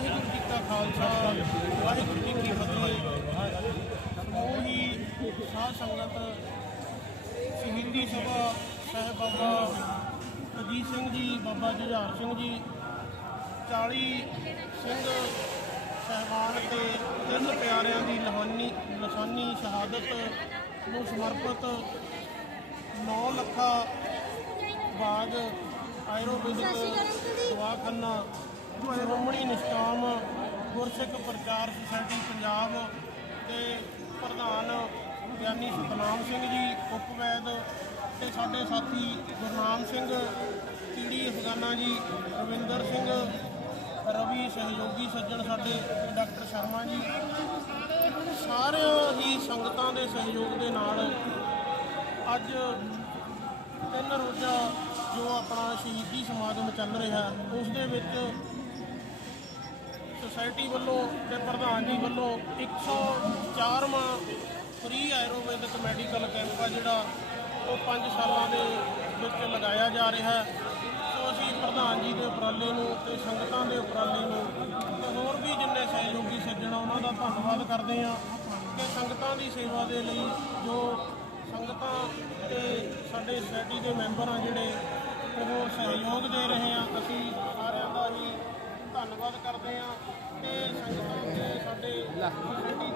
ਵਾਹਿਗੁਰੂ ਜੀ ਕਾ ਖਾਲਸਾ, ਵਾਹਿਗੁਰੂ ਜੀ ਕੀ ਫਤਿਹ। ਸਮੂਹ ਹੀ ਸਾਧ ਸੰਗਤ ਸ਼ਹੀਦੀ ਸਭਾ ਸਾਹਿਬ ਬਾਬਾ ਅਜੀਤ ਸਿੰਘ ਜੀ, ਬਾਬਾ ਜੁਝਾਰ ਸਿੰਘ ਜੀ 40 ਸਿੰਘ ਸਹਿਬਾਨ ਤੇ ਤਿੰਨ ਪਿਆਰਿਆਂ ਦੀ ਲਹਾਨੀ ਲਸਾਨੀ ਸ਼ਹਾਦਤ ਨੂੰ ਸਮਰਪਿਤ 9 ਲੱਖਾਂ ਬਾਗ ਆਯੁਰਵੈਦਿਕ ਦਵਾਖਾਨਾ ਸ਼੍ਰੋਮਣੀ ਨਿਸ਼ਕਾਮ ਗੁਰਸਿੱਖ ਪ੍ਰਚਾਰ ਸੁਸਾਇਟੀ ਪੰਜਾਬ ਤੇ ਪ੍ਰਧਾਨ ਗਿਆਨੀ ਸਤਨਾਮ ਸਿੰਘ ਜੀ, ਉਪਵੈਦ ਤੇ ਸਾਡੇ ਸਾਥੀ ਗੁਰਨਾਮ ਸਿੰਘ ਕੀੜੀ ਅਫਗਾਨਾ ਜੀ, ਰਵਿੰਦਰ ਸਿੰਘ, ਰਵੀ ਸਹਿਯੋਗੀ ਸੱਜਣ ਸਾਡੇ, ਡਾਕਟਰ ਸ਼ਰਮਾ ਜੀ। ਸਾਰਿਆਂ ਹੀ ਸੰਗਤਾਂ ਦੇ ਸਹਿਯੋਗ ਦੇ ਨਾਲ ਅੱਜ ਤਿੰਨ ਰੋਜ਼ਾ ਜੋ ਆਪਣਾ ਸ਼ਹੀਦੀ ਸਮਾਗਮ ਚੱਲ ਰਿਹਾ, ਉਸ ਦੇ ਵਿੱਚ ਸੁਸਾਇਟੀ ਵੱਲੋਂ ਤੇ ਪ੍ਰਧਾਨ ਜੀ ਵੱਲੋਂ 104ਵਾਂ ਫ੍ਰੀ ਆਯੁਰਵੈਦਿਕ ਮੈਡੀਕਲ ਕੈਂਪ ਆ ਜਿਹੜਾ ਉਹ 5 ਸਾਲਾਂ ਦੇ ਵਿੱਚ ਲਗਾਇਆ ਜਾ ਰਿਹਾ ਹੈ। ਸੋ ਅਸੀਂ ਪ੍ਰਧਾਨ ਜੀ ਦੇ ਉਪਰਾਲੇ ਨੂੰ ਤੇ ਸੰਗਤਾਂ ਦੇ ਉਪਰਾਲੇ ਨੂੰ ਤੇ ਹੋਰ ਵੀ ਜਿੰਨੇ ਸਹਿਯੋਗੀ ਸੱਜਣ ਉਹਨਾਂ ਦਾ ਧੰਨਵਾਦ ਕਰਦੇ ਹਾਂ ਕਿ ਸੰਗਤਾਂ ਦੀ ਸੇਵਾ ਦੇ ਲਈ ਜੋ ਸੰਗਤਾਂ ਤੇ ਸਾਡੇ ਸੋਸਾਇਟੀ ਦੇ ਮੈਂਬਰ ਆ ਜਿਹੜੇ, ਉਹ ਸਹਿਯੋਗ ਦੇ ਕਰਦੇ ਆ ਤੇ ਸੰਗਤਾਂ ਤੇ ਸਾਡੇ